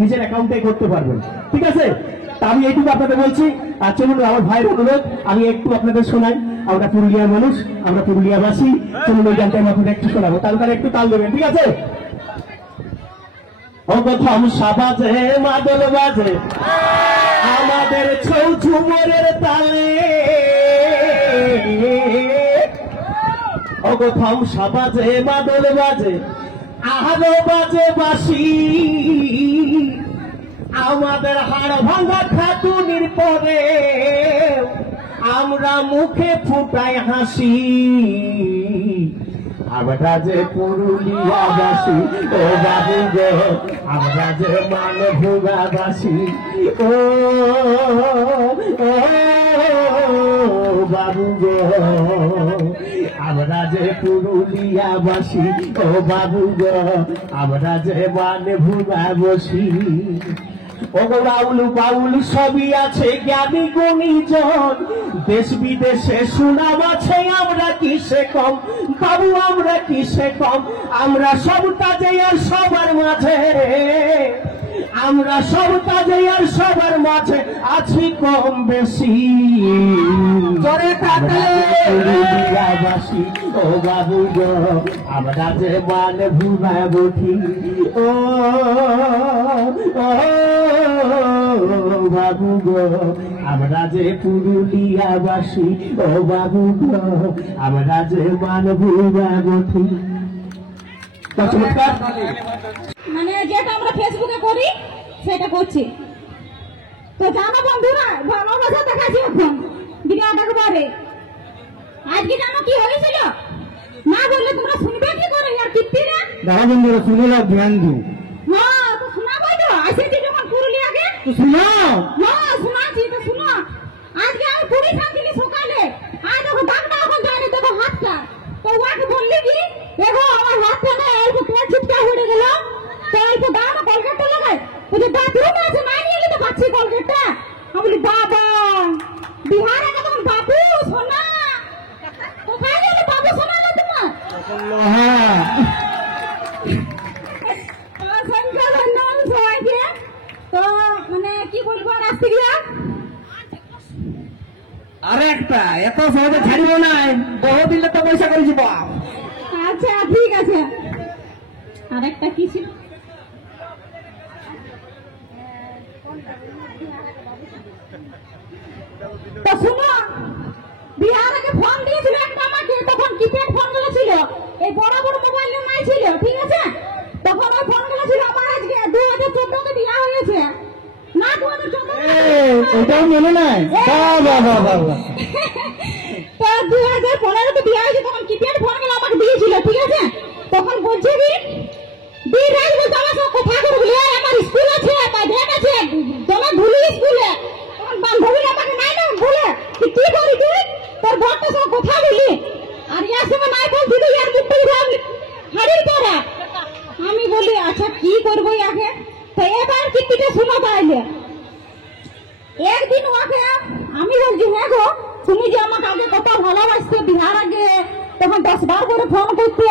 নিজের অ্যাকাউন্টে করতে পারবেন, ঠিক আছে? আমি এইটুকু আপনাদের বলছি। আর চলুন আমার ভাইয়ের অনুরোধ আমি একটু আপনাদের শোনাই। আমরা পুরুলিয়ার মানুষ, আমরা পুরুলিয়াবাসী, চলুন ওই গানটা আমি আপনাদের একটু শোনাবো, তারপরে একটু তাল দেবেন, ঠিক আছে? ও প্রথম সাবাজে মাদল বাজে আমাদের ছৌ ঝুমরের তালে, ও প্রথম সাবাজে মাদল বাজে আরো বাজে বাসি আমাদের হাড় ভাঙা খাতুনির পরে আমরা মুখে ফুটাই হাসি। আমরা যে পুরুলিয়াবাসী ও বাবু গো, আমরা যে মানভূমাবাসী ও বাবু গো, আমরা যে পুরুলিয়াবাসী ও বাবু গো, আমরা যে মানভূমাবাসী। ও রাউল বাউল সবই আছে জ্ঞানী গুণীজন, দেশ বিদেশে সুনাম আছে, আমরা কিসে কম বাবু, আমরা কিসে কম? আমরা সব কাজে আর সবার মাঝে, আমরা সব কাজে আর সবার মাঝে আছি কম বেশি। পুরুলিয়াবাসী ও বাবু গো, আমরা যে মানভূমাবতী ও বাবু গো, আমরা যে পুরুলিয়াবাসী ও বাবু গো, আমরা যে মানভূমাবতী। মানে যেটা আমরা ফেসবুকে করি সেটা করছি। তো জানো বন্ধুরা, ভালোবাসা দেখাচ্ছি এখন ভিডিওটাকে পরে। আজকে জানো কি হয়েছিল? না বললে তোমরা শুনবে কি করে? আর কীর্তিরা দাদা বন্ধুরা শুনে নাও, ধ্যান দিও। হ্যাঁ, তো শোনাবো তো। আসেছি যখন পুরুলিয়াকে তো শোনাও। হ্যাঁ শোনাচ্ছি, তো শোনো। আজকে আমি পুরী থাকছিলি সকালে, আর দেখো ডাক্তার এখন যায়নি, দেখো হাতটা। তো ওকে বললি কি দেখো আমার হাতটা না অল্প তোমার ছিটকা পড়ে গেল, তো অল্প দাও না কলগেটটা লাগাই। বলছে বাথরুম আছে, নাই নিয়ে যেতে পারছি কলগেটটা। আমি বলি বাবা বিহারে কেমন বাবু সোনা, কোথায় গেলে বাবু সোনা না তোমার? শঙ্কর ধন্যবাদ সবাইকে। তো মানে কি বলবো আর আসতে গিয়া আরে একটা এত সহজে ছাড়িব না, বহু দিলে তো পয়সা করেছি বাপ। আচ্ছা ঠিক আছে। আরেকটা কি ছিল? তো শুনো, বিহারকে ফোন দিয়েছিল একটা আমাকে, তখন কিপ্যাড ফোন গুলো ছিল, এই বড় বড় মোবাইল নাই ছিল, ঠিক আছে? তখন ওই ফোন গুলো ছিল। আমার আজকে 2014-তে বিয়া হয়েছে না, 2014 ওটাও মনে নাই। বাবা বাবা তো 2015-তে বিয়া হয়েছে, তখন কিপ্যাড ফোন গুলো আমাকে দিয়েছিল, ঠিক আছে? তখন বলছে কি বিরাজ বলছে আমার সঙ্গে কথা করবি, আমার স্কুল আছে, প্রাইভেট আছে, তোমার ভুলি স্কুলে। তখন বান্ধবী আমাকে নাই না বলে কি করি তুই তোর বরটার সঙ্গে কথা বলি, আর ইয়ার সঙ্গে নাই বলছি তো ইয়ার মুখ হারিয়ে পড়া। আমি বলি আচ্ছা কি করবো ইয়াকে। তো এবার কিটিটা শোনা পাইলে একদিন ওকে আমি বলছি হ্যাঁ গো তুমি যে আমাকে আগে কত ভালোবাসতে বিহার আগে, তখন 10 বার করে ফোন করতে,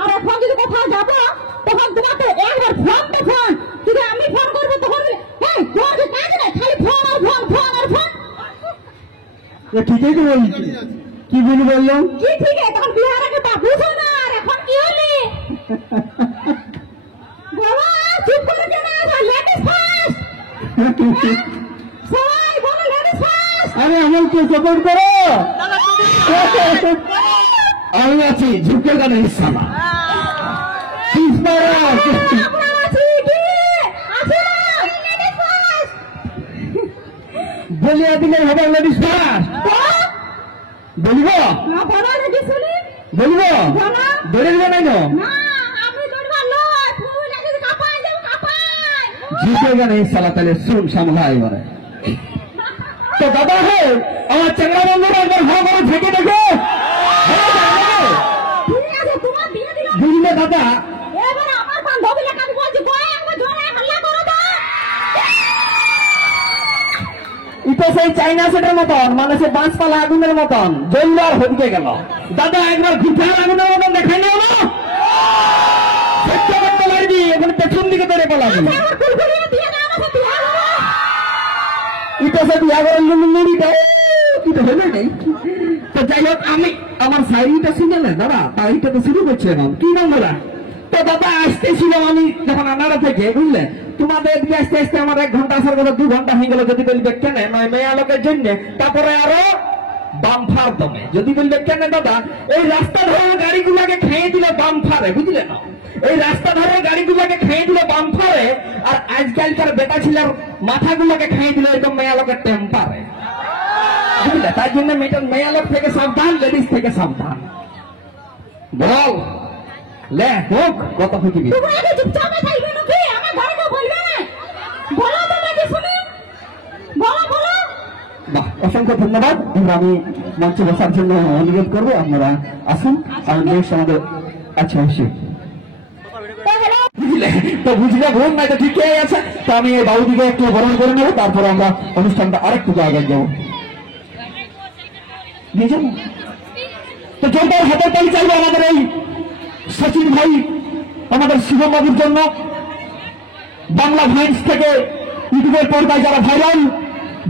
আর এখন যদি কোথাও যাবো তখন তোমাকে একবার ফোন তো ফোন, যদি আমি ফোন করবো তখন হ্যাঁ তোমার যে কাজ না খালি ফোন আর ফোন, ফোন আর ফোন। ঠিকই তো বলছি, কি বলি বললো কি ঠিক আছে? তখন বিহার আগে বাবু শোনা, আর এখন কি হলি বাবা চুপ করে কেন? লেডিস ফার্স্ট সবাই বলো আরে আমাকে সাপোর্ট করো। আমি আছি ঝুঁকে গানে সালা বলিয়া দিলে হবে লেডিস ফার্স্ট। বলিব বলিব ধরে দিবে নাই ঝুঁকে গানে সালা তাহলে শুন সামলা এবারে। তো দাদা হে আমার চাংড়া বন্ধুরা একবার ভালো করে থেকে দেখো বুঝলে দাদা। এটা সেই চাইনা সেটের মতন মানে সে বাঁশপালা আগুনের মতন জ্বলল আর হদিকে গেল। দাদা একবার ঘুরতে আগুনের মতন দেখাই নিও না লাগবি এখন পেছন দিকে ধরে পালাবি। এটা সে বিয়া করার নেই। তো যাই হোক আমি আমার শাড়িটা শুনে নেন দাদা তারিখটা তো শুরু করছে না কি নাম দাদা। তো দাদা আসতেছিলাম আমি যখন আনাড়া থেকে বুঝলে তোমাদের এদিকে আসতে আসতে আমার 1 ঘন্টা আসার কথা 2 ঘন্টা হয়ে গেল। যদি বলবে কেন নয় মেয়ে লোকের জন্য তারপরে আরো বাম্পার দমে যদি বলবে কেন দাদা এই রাস্তা ধরে গাড়িগুলাকে খেয়ে দিল বাম্পারে বুঝলে না। এই রাস্তা ধরে গাড়িগুলাকে খেয়ে দিল বাম্পারে আর আজকালকার বেটা ছিলার মাথাগুলোকে খেয়ে দিল একদম মেয়া লোকের টেম্পারে বুঝলে। তার জন্য মেয়া লোক থেকে সাবধান লেডিস থেকে সাবধান। বল লে হোক কত ফুটিবি বাহ অসংখ্য ধন্যবাদ। আমি মঞ্চে বসার জন্য অনুরোধ করবো আপনারা আসুন আর নেক্সট আমাদের আচ্ছা অবশ্যই বুঝলে। তো বুঝলে ভুল নাই তো ঠিকই আছে। তো আমি এই বাবুদিকে একটু বরণ করে নেবো তারপরে আমরা অনুষ্ঠানটা আরেকটু জায়গায় যাবো। তো জোরদার হাতের তালি চাইবো আমাদের এই সচিন ভাই আমাদের শিবম বাবুর জন্য। বাংলা ভাইন্স থেকে ইউটিউবের পর্দায় যারা ভাইরাল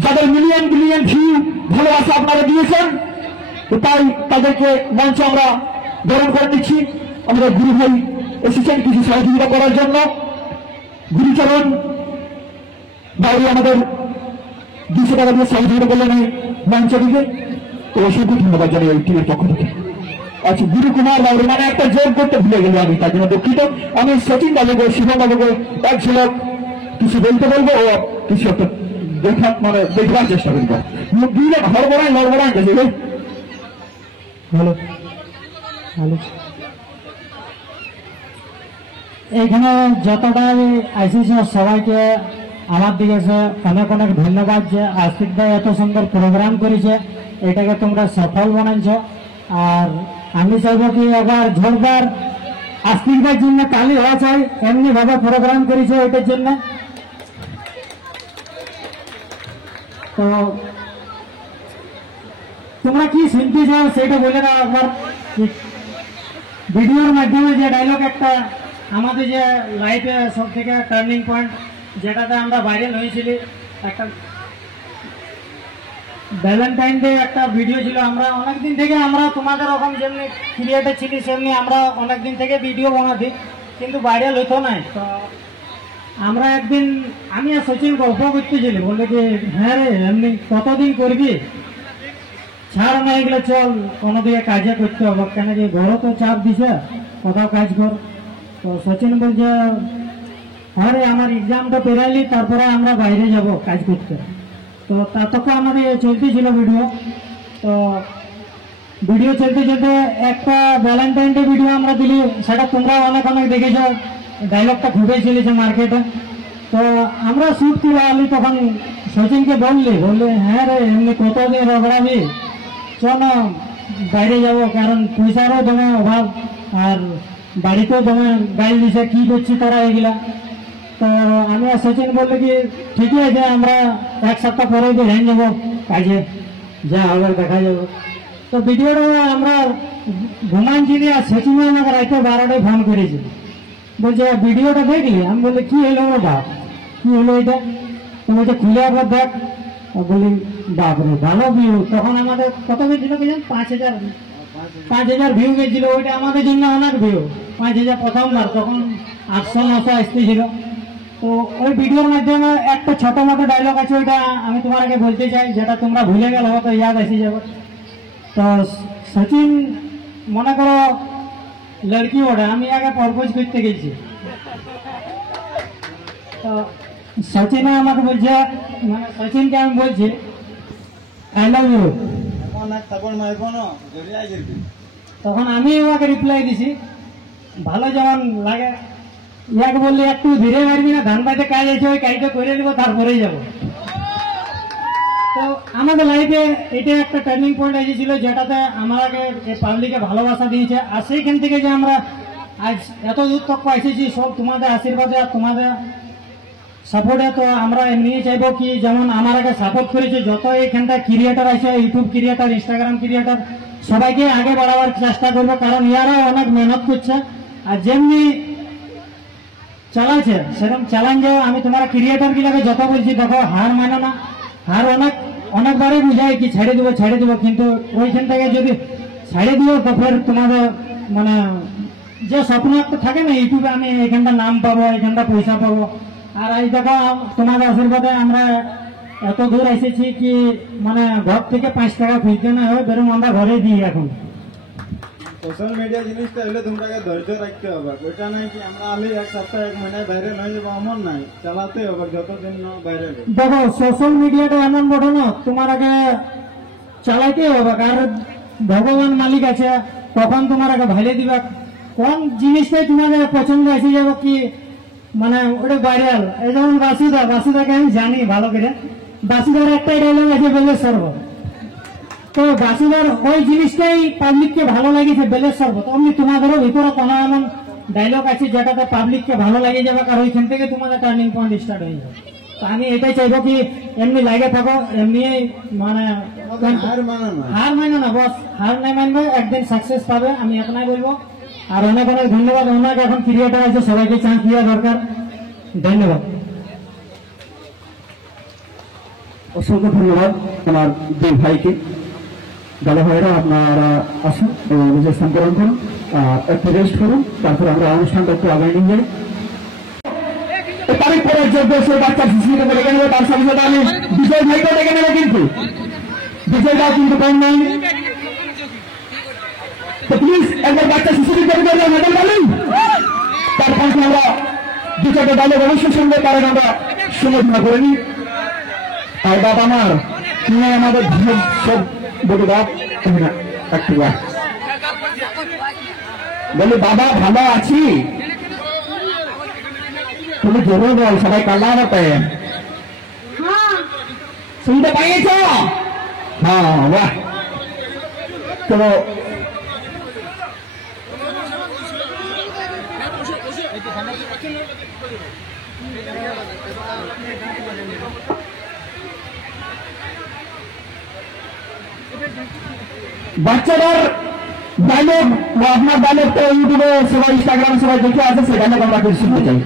যাদের মিলিয়ন বিলিয়ন ভিউ ভালোবাসা আপনারা দিয়েছেন তো তাই তাদেরকে মঞ্চে আমরা বরণ করে নিচ্ছি। আমাদের গুরু ভাই এসেছেন কিছু সহযোগিতা করার জন্য। গুরুচরণ বাইরে আমাদের 200 টাকা দিয়ে সহযোগিতা করলেন এই মঞ্চ দিকে। তো অসংখ্য ধন্যবাদ জানাই এই টিমের পক্ষ থেকে। আচ্ছা গুরু কুমার বাবু মানে একটা জোর করতে ভুলে গেল আমি তার জন্য দুঃখিত। আমি সচিন বাবুকে শিবম বাবুকে এক ঝলক কিছু বলতে বলবো ও কিছু একটা মানে দেখবার চেষ্টা করবো। মুখ দিয়ে হড়বড়ায় গেছে ভালো ভালো। এখানে যতটাই আইসিসি সবাইকে আমার দিকে অনেক অনেক ধন্যবাদ যে আস্তিক ভাই এত সুন্দর প্রোগ্রাম করেছে এটাকে তোমরা সফল বানাইছ। আর আমি চাইবো কি আবার ঝোরদার আস্তিক ভাইয়ের জন্য কালি হওয়া চাই এমনি ভাবে প্রোগ্রাম করেছে এটার জন্য। তো তোমরা কি শুনতে চাও সেটা বলে দাও একবার। ভিডিওর মাধ্যমে যে ডায়লগ একটা আমাদের যে লাইফে সব থেকে টার্নিং পয়েন্ট যেটাতে আমরা ভাইরাল হয়েছিলি একটা ভ্যালেন্টাইন ডে একটা ভিডিও ছিল। আমরা অনেকদিন থেকে আমরা তোমাদের রকম যেমনি ক্রিয়েটার ছিলি সেমনি আমরা অনেকদিন থেকে ভিডিও বানাতি কিন্তু ভাইরাল হতো না। তো আমরা একদিন আমি আর সচিন গল্প করতেছিলি বললে কি হ্যাঁ রে এমনি কতদিন করবি ছাড় না এগুলো চল কোনো দিকে কাজে করতে হবে কেন কি ঘরও তো চাপ দিছে কোথাও কাজ কর। তো সচিন বলছে আরে আমার এক্সামটা পেরাইলি তারপরে আমরা বাইরে যাব কাজ করতে। তো তখন আমাদের চলতেছিল ভিডিও। তো ভিডিও চলতে চলতে একটা ভ্যালেন্টাইন ডে ভিডিও আমরা দিলি সেটা তোমরা অনেক অনেক দেখেছ ডায়লগটা খুবই চলেছে মার্কেটে। তো আমরা শুট করে আলি তখন সচিনকে বললে হ্যাঁ রে এমনি কতদিন রগড়াবি চল বাইরে যাব কারণ পয়সারও দমে অভাব আর বাড়িতেও দমে গাড়ি দিছে কি করছি তারা এগুলা। তো আমি আর সচিন বললে কি ঠিকই আছে আমরা 1 সপ্তাহ পরে বেরিয়ে যাবো কাজে যা হবে দেখা যাবে। তো ভিডিওটা আমরা ঘুমাইছিলি আর সচিন আমাকে রাতে 12টায় ফোন করেছি বলছে ভিডিওটা দেখলি। আমি বলি কি হলো আমার বাপ কি হলো এটা। তো বলছে খুলে একবার দেখ। বলি বাপরে ভালো ভিউ। তখন আমাদের কত গেছিল কি 5,000 ভিউ গেছিল। ওইটা আমাদের জন্য অনেক ভিউ 5,000 প্রথমবার তখন 800-900 আসতেছিল। তো তো ওই ভিডিওর মাধ্যমে একটা ছোট মতো ডায়লগ আছে, ওইটা আমি তোমার আগে বলতে চাই, যেটা তোমরা ভুলে গেল তো ইয়াদ এসে যাবে। তো সচিন মনে করো লড়কি ওটা, আমি আগে প্রপোজ করতে গেছি, তো সচিনে আমাকে বলছে, মানে সচিনকে আমি বলছি আই লাভ ইউ। তখন আমি ওকে রিপ্লাই দিছি ভালো যেমন লাগে, ইয়াকে বললে একটু ধীরে মারবি না, ধান পাইতে কাজ আছে, ওই কাজটা করে দিব তারপরেই যাব। তো আমাদের লাইফে এটা একটা টার্নিং পয়েন্ট এসেছিল, যেটাতে আমাকে পাবলিকে ভালোবাসা দিয়েছে। আর সেইখান থেকে যে আমরা আজ এত দূর তক এসেছি, সব তোমাদের আশীর্বাদে আর তোমাদের সাপোর্টে। তো আমরা এমনি চাইবো কি, যেমন আমার আগে সাপোর্ট করেছে যত এইখানটা ক্রিয়েটার আছে, ইউটিউব ক্রিয়েটার, ইনস্টাগ্রাম ক্রিয়েটার, সবাইকে আগে বাড়াবার চেষ্টা করবো, কারণ ইয়ারা অনেক মেহনত করছে। আর যেমনি চালাচ্ছে সেরকম চালান যাও। আমি তোমার ক্রিয়েটার গুলাকে যত বলছি, দেখো হার মানে না, হার অনেকবারই বুঝাই কি ছেড়ে দেবো, কিন্তু ওইখান থেকে যদি ছেড়ে দিও তো ফের তোমাদের মানে যে স্বপ্ন একটা থাকে না, ইউটিউবে আমি এখানটা নাম পাবো, এখানটা পয়সা পাবো। আর এই দেখো তোমাদের আশীর্বাদে আমরা এত দূর এসেছি কি, মানে ঘর থেকে 5 টাকা খুঁজতে না হয়, বেরোম আমরা ঘরে দিই এখন। সোশ্যাল মিডিয়া জিনিসটা হলে তোমরাকে ধৈর্য রাখতে হবে, ওইটা নাই কি আমি এক সপ্তাহ 1 মহিনায় বাইরে নয় যাবো এমন নাই, চালাতে হবে যতদিন বাইরে। দেখো সোশ্যাল মিডিয়াটা এমন বটে না, তোমার আগে চালাইতে হবে, কারণ ভগবান মালিক আছে, কখন তোমার আগে ভাইলে দিবা, কোন জিনিসটাই তোমাকে পছন্দ এসে যাবো কি, মানে ওটা ভাইরাল। এই যেমন বাসুদাকে আমি জানি ভালো করে, বাসুদার একটাই ডায়লগ আছে বেলের শরবত। তো বাসুদার ওই জিনিসটাই পাবলিককে ভালো লাগেছে, বেলের শরবত। অমনি তোমাদেরও ভিতরে কোনো এমন ডায়লগ আছে যেটাতে পাবলিককে ভালো লাগে যাবে, কারণ ওইখান থেকে তোমাদের টার্নিং পয়েন্ট স্টার্ট হয়ে যাবে। তো আমি এটাই চাইবো কি এমনি লাগে থাকো, এমনি মানে হার মানো না বস, হার নাই মানবে, একদিন সাকসেস পাবে, আমি আপনাই বলবো। আর অনেক অনেক ধন্যবাদ। অনেক এখন ক্রিয়েটার আছে, সবাইকে চান্স দেওয়া দরকার। ধন্যবাদ, অসংখ্য ধন্যবাদ আমার দুই ভাইকে। দাদা ভাইরা আপনারা আসুন এবং নিজের স্থান গ্রহণ করুন, একটু রেস্ট করুন, তারপর আমরা অনুষ্ঠানটা একটু আগায় নিয়ে যাই। তারিখ পরের যোগ্য সে বাচ্চার শিশুকে ডেকে নেবে, তার সাথে সাথে আমি বিজয় ভাইকে ডেকে নেবে, কিন্তু বিজয়টাও কিন্তু কম নয়। তো প্লিজ একবার বাচ্চা শিশুকে ডেকে দেবেন, মেডেল বলেন, তার পাশে আমরা 2-4টা ডায়লগ অবশ্যই শুনবো, কারণ আমরা সমর্থনা করে নিই। আর বাবা আমার তুমি আমাদের সব বলে দাও একটু বলি, বাবা ভালো আছি, তুমি জোরে বল, সবাই কান্না হতে শুনতে পাইয়েছ? হ্যাঁ বাহ, চলো বাচ্চাদের ডায়লগ বা আপনার ডায়লগটা ইউটিউবে সবাই, ইনস্টাগ্রামে সবাই দেখে আছে, সেই ডায়লগ আমরা কিছু শুনতে চাই।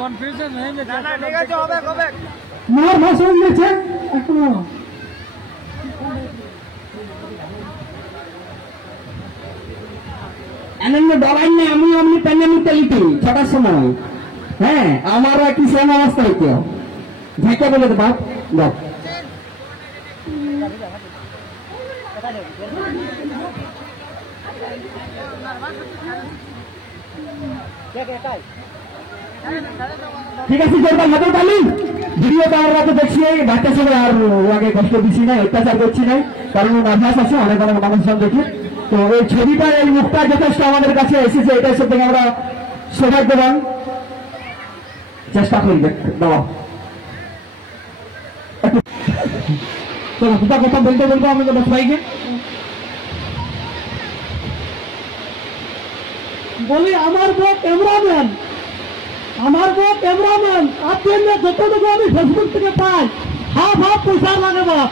কনফিউশন হয়ে গেছে, ঠিক আছে হবে কবে মার ভাষণ দিয়েছে একটু এমনি ডরাই না, আমি অমনি প্যান্ডামিক 6টার সময়, হ্যাঁ আমারও একটি সেম অবস্থা হইতো, ঝাঁকে বলে তো বাপ বাপ। ঠিক আছে, জোরদার হাতের তালি। ভিডিওটা আমরা তো দেখছি, বাচ্চা ছেলে আর ওকে কষ্ট দিচ্ছি না, অত্যাচার করছি না, কারণ আভাস আছে অনেক অনেক মানুষজন দেখে। তো এই ছবিটা, এই মুখটা যথেষ্ট আমাদের কাছে এসেছে, এটা সব থেকে আমরা সৌভাগ্যবান। চেষ্টা করি দেওয়া। চলো দুটা কথা বলতে বলবো আমাদের সবাইকে। বলি আমার বউ ক্যামেরাম্যান, আপনার যতটুকু আমি ফেসবুক থেকে পাই, হাফ পয়সা লাগে বাপ।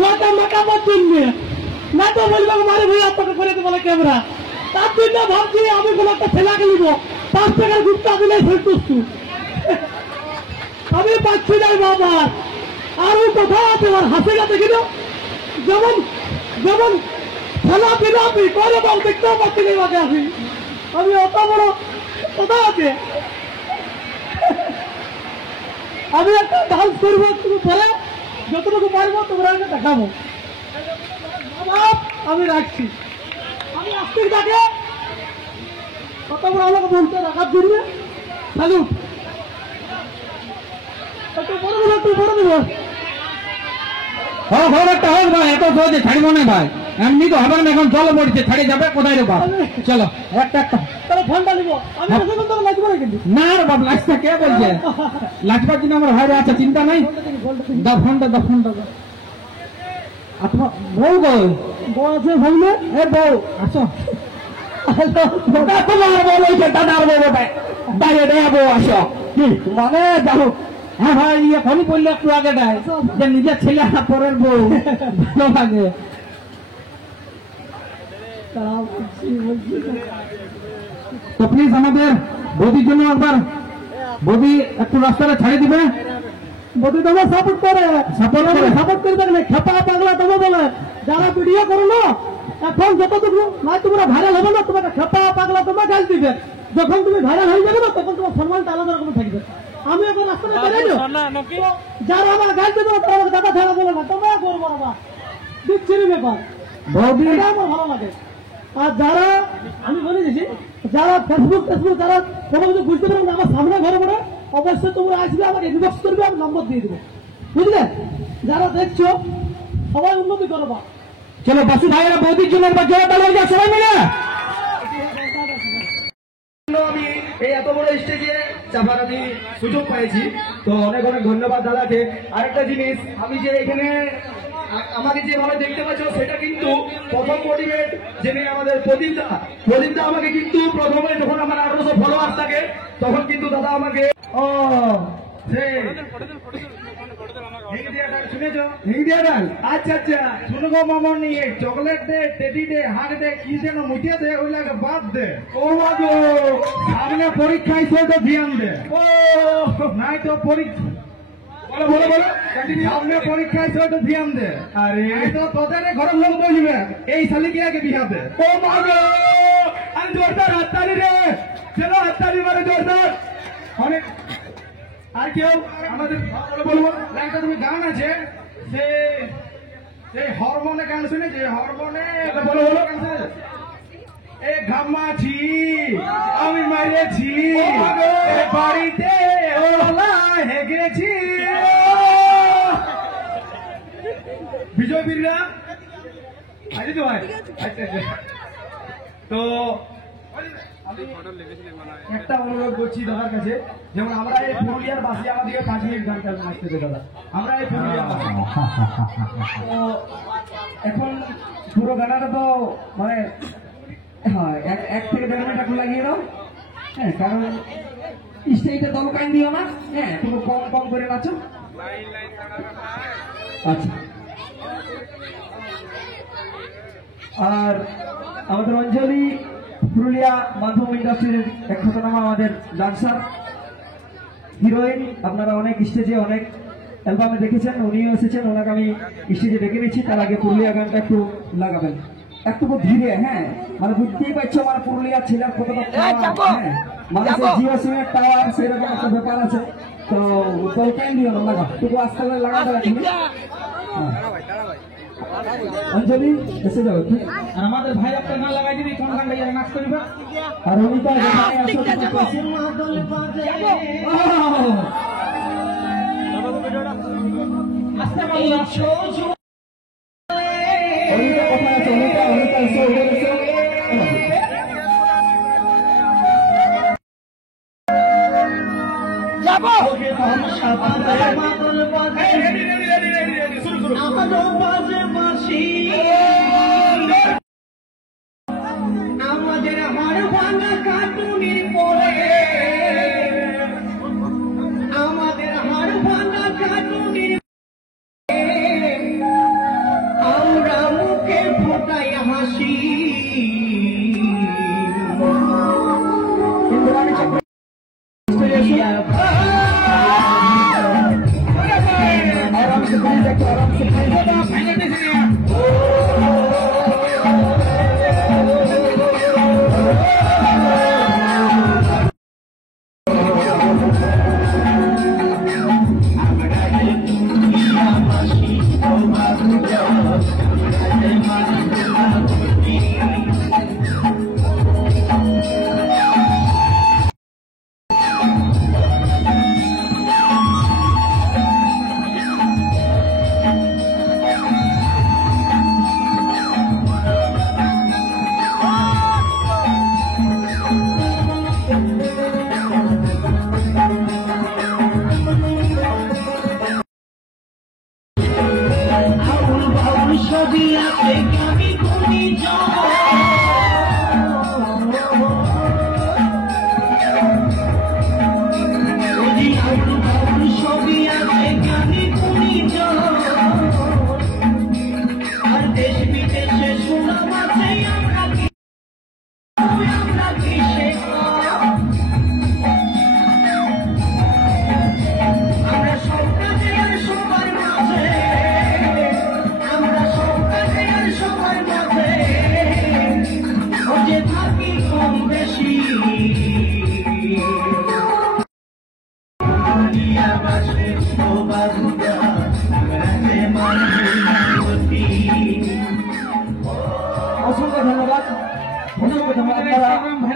ওটা মেকআপের জন্য, না তো বলবে মারে ভাই আপনাকে করে দেবো ক্যামেরা। তার জন্য ভাবছি আমি কোনো একটা ছেলেকে নিব, 5 টাকার গুপ্তা দিলে সন্তুষ্ট। আমি পাচ্ছি না বাবা, আর ওই কথা আছে আমার হাসে গেছে কিনা, যেমন যেমন খেলা বিরাপি করে বল দেখতেও পাচ্ছি না বাকি আসি। আমি অত বড় কথা আছে, আমি একটা ডান্স করবো তুমি পরে, যতটুকু পারবো তোমরা দেখাবো। আমি রাখছি, আমি আস্তিক তাকে কত বড় আমাকে বলতে রাখার জন্য স্যালুট। একটু বড় দেবো, একটু বড় দেবো। হোক একটা হোক ভাই, এত সহজে ছাড়িব না ভাই, এমনি তো হবে না, এখন জল পড়ছে, ছাড়িয়ে যাবে কোথায় রে বাপ। চলো একটা একটা তাহলে ফোনটা নিবো, আমি এখন তো লাগবো না কিন্তু। না রে বাপ, লাচটা কে বলছে? লাচবার জন্য আমার ভাইরা আছে, চিন্তা নাই। দা ফোনটা আচ্ছা বউ গো, বউ আছে ভাবলে এ বউ আসো। তোমার বউ হয়েছে দাদার বউ, বাইরে বউ আসো। কি মানে যাও? হ্যাঁ ভাই, এখনই বললে একটু আগে দেয় যে নিজের ছেলে আর পরের বউ ভালো লাগে। তো প্লিজ আমাদের বৌদির জন্য একবার, বৌদি একটু রাস্তাটা ছাড়িয়ে দিবে। বৌদি তোমার সাপোর্ট করে, সাপোর্ট করে দেখলে খেপা পাগলা তোমার বলে যারা ভিডিও করো না, এখন যতটুকু না তোমরা ভাইরাল হবে না, তোমাকে খেপা পাগলা তোমার গাছ দিবে। যখন তুমি ভাইরাল হয়ে যাবে না, তখন তোমার সম্মানটা আলাদা রকম থাকবে। আমি এখন রাস্তাটা বেড়াই যারা আমার গাছ দেবে তারা আমার দাদা ছাড়া বলে না, তোমরা করবো না বিচ্ছিরি ব্যাপার, বৌদি আমার ভালো লাগে। আর যারা আমি বলে দিয়েছি, যারা ফেসবুক যারা কোনো কিছু বুঝতে পারেন না, আমার সামনে ঘরে পড়ে অবশ্যই তোমরা আসবে, আমাকে ইনবক্স করবে, আমি নম্বর দিয়ে দেবো, বুঝলে? যারা দেখছো সবাই উন্নতি করবা। চলো বাসু ভাইয়েরা বৌদির জন্য একবার জোরে তালি হয়ে যায় সবাই মিলে। আমি এই এত বড় স্টেজে চাপার আমি সুযোগ পাইছি, তো অনেক অনেক ধন্যবাদ দাদাকে। আরেকটা জিনিস, আমি যে এখানে আমাকে যেভাবে দেখতে পাচ্ছ, সেটা কিন্তু প্রথম মোটিভেট যিনি আমাদের প্রদীপদা আমাকে কিন্তু প্রথমে যখন আমার 1800 ফলোয়ার থাকে, তখন কিন্তু দাদা আমাকে আচ্ছা আচ্ছা শুনো গো মামন, নিয়ে চকলেট দে, টেডি দে, হাট দে, কি যেন মুঠিয়ে দে, ওইগুলো বাদ দে। ও বাবু সামনে পরীক্ষা আইছে তো ধ্যান দে। ও নাই তো পরীক্ষা, বলো বলো বলো, সামনে পরীক্ষা আইছে তো ধ্যান দে। আরে তো তোদের ঘরের লোক বলবে এই শালিকে আগে বিয়া দে। ও মাগো আমি জোরদার হাততালি রে, চলো হাততালি মারে জোরদার। অনেক আর কেউ আমাদের বলবো একটা তুমি গান আছে, সেই হরমোনে গান শুনেছি, হরমোনে বলো বলো গান শুনেছে, এ ঘামাছি আমি মারিয়েছি বাড়িতে ওলা হেগেছি। বিজয় বীররা আছে তো ভাই? আচ্ছা তো আমি একটা অনুরোধ করছি দাদার কাছে, যেমন আমরা এই পুরুলিয়ার বাসী আমাদেরকে 5 মিনিট গানটা নাচতে দেবে দাদা, আমরা এই পুরুলিয়ার বাসী। তো এখন পুরো গানাটা তো মানে হ্যাঁ 1 থেকে 1.5 মিনিট এখন লাগিয়ে দাও। হ্যাঁ, কারণ স্টেজে দমকান দিও না, হ্যাঁ তুমি কম কম করে নাচো। আচ্ছা, আর আমাদের অঞ্জলি পুরুলিয়া মাধ্যম ইন্ডাস্ট্রির এক খ্যাতনামা আমাদের ডান্সার হিরোইন, আপনারা অনেক স্টেজে অনেক অ্যালবামে দেখেছেন, উনিও এসেছেন, ওনাকে আমি স্টেজে ডেকে নিচ্ছি। তার আগে পুরুলিয়া গানটা একটু লাগাবেন, একটু ধীরে, হ্যাঁ মানে বুঝতেই পারছো আমার পুরুলিয়া ছেলের কতটা হ্যাঁ, মানে জিও সিমের টাওয়ার সেরকম একটা ব্যাপার আছে। তো কেন দিও না, লাগা একটু আস্তে করে লাগাতে রাখি। অঞ্জলি এসে যাবে, আর আমাদের ভাই একটা গান লাগাই দিবি, কোন গান লাগিয়ে নাচ করবে? আর অনিতা অনিতা কোথায় আছে? অনিতা এসে যাবো। আমাদের হাড় ভাঙা কাটুনির পরে, আমাদের হাড় ভাঙা কাটুনির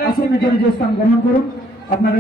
আসনের জন্য যে স্থান গ্রহণ করুন আপনারা